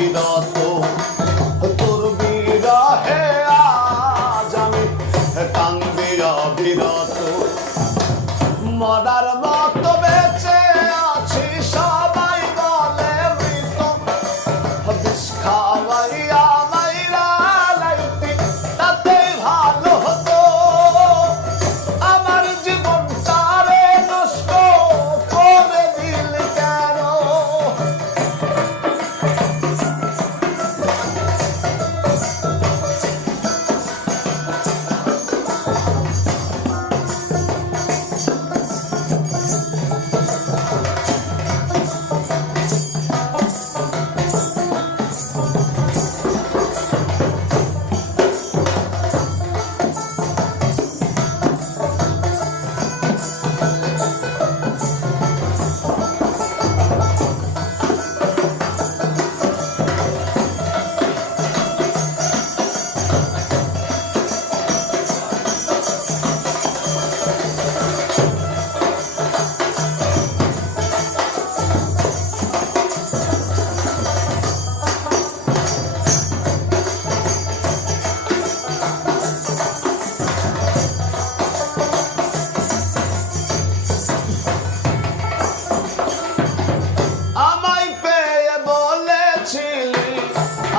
অবিরত তোর বিরহে আজ আমি কান্দি অবিরত মরার মতো বেঁচে আছি সবাই বলে মৃত বিষ খাওয়াইয়া মাইরা লাইতি তাতে ভালো হতো আমার জীবনটারে নষ্ট করে দিলি কেন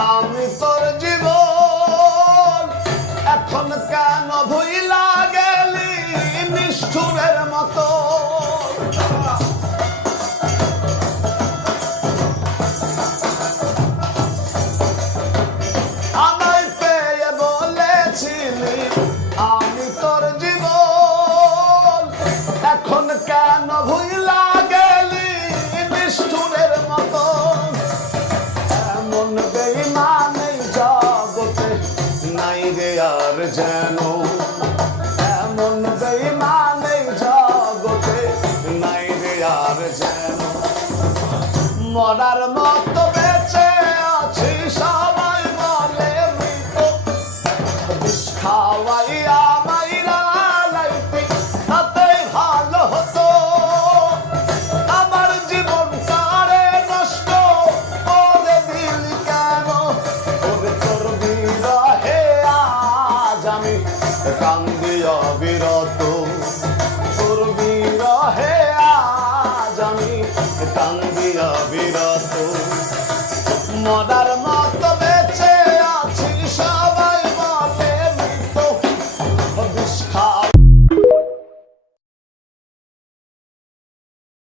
আমি তোর জীবন এখন কেন ভুইলা গেলি নিষ্ঠুরের মতো আমায় পেয়ে বলেছিলি আমি তোর জীবন এখন কেন ভুইলা গেলি নিষ্ঠুরের মতো এমন বেঈমান এই জগতে নাই রে আর যেন এমন বেঈমান এই জগতে নাই রে আর যেন মরার মতো বেঁচে আছি সবাই বলে মৃত বিষ খাওয়াইয়া মাইরা লাইতি তাতে ভালো হতো আমার জীবনটারে নষ্ট করে দিলি কেন ওরে তোর বিরহে আজ আমি কান্দি অবিরত তোর বিরহে আজ আমি কান্দি অবিরত